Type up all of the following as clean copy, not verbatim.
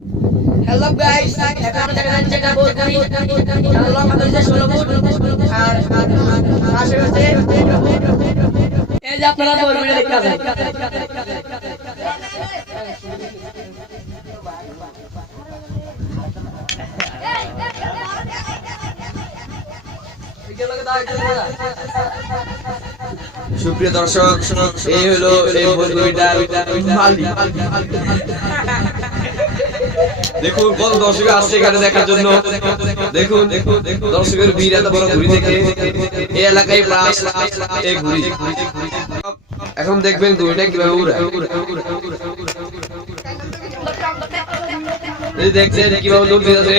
Hello guys, এখন আমরা জায়গা বলছি আল্লাহ আমাদের যে 16 ফুট আর পাশে হচ্ছে এই যে আপনারা বলবেন দেখতে পাচ্ছেন। সুপ্রিয় দর্শক, এই হলো এই বইটার মালিক। দেখুন কত দর্শক আসছে এখানে দেখার জন্য। দেখুন দর্শকের ভিড় এত বড় ঘুড়ি দেখে এই এলাকায় প্রায় এই ঘুড়ি। এখন দেখবেন ঘুড়িটা কিভাবে উড়ায়। এই দেখছেন কিভাবে দৌড় দিতেছে।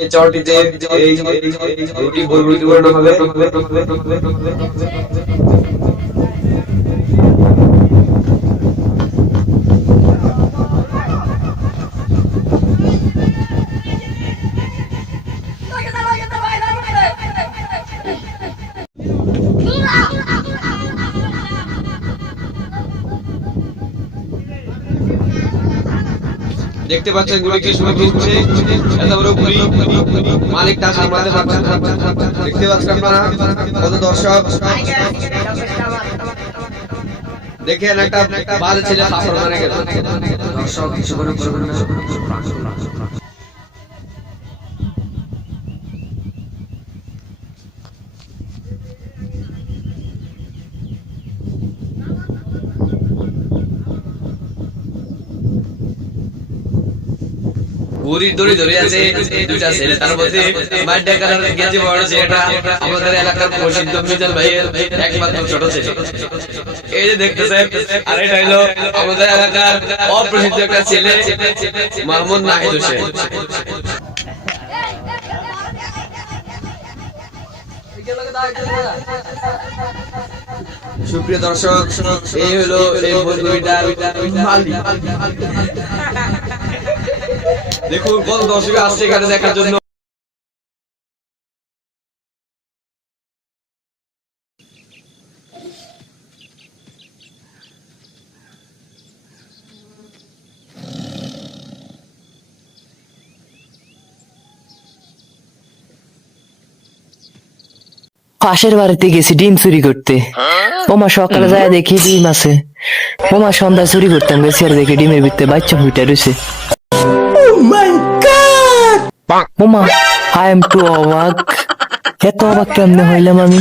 এই চটিতে এই রুটি বলবুটি উড়ানো হবে। দেখতে পাচ্ছেন গুড়ি কি শুরু হচ্ছে, এত বড় গুড়ি মালিক তা সামলাতে পারছেন না। দেখতে পাচ্ছেন আপনারা কত দর্শক। দেখেন একটা বাজে ছেলে পাথর মারা গেল। দর্শক হিসেবে করবেন না। বুড়ির দড়ি ধরে আছে দুইটা ছেলে, তার মধ্যে মাইন্ডা কালারের গেঞ্জি পরা ছেলেটা আমাদের এলাকার প্রসিদ্ধ মিজান ভাইয়ের একমাত্র ছোট ছেলে। এই যে দেখতেছেন, আর এটা হলো আমাদের এলাকার অপ্রসিদ্ধ একটা ছেলে মাহমুদ নাহিদ হোসেন। সুপ্রিয় দর্শক, এই হলো এই বইটার মালিক। দেখুন কত দর্শক আসছে এখানে দেখার জন্য। পাশের বাড়িতে গেছি ডিম চুরি করতে। ওমা সকালে যায় দেখি ডিম আছে। ওমা সন্ধ্যায় চুরি করতাম গেছি, আর দেখি ডিমের ভিতরে বাচ্চা ফুটে রয়েছে। ওমা আই এম টু অবাক। এত অবাক কেমনে হইলাম আমি?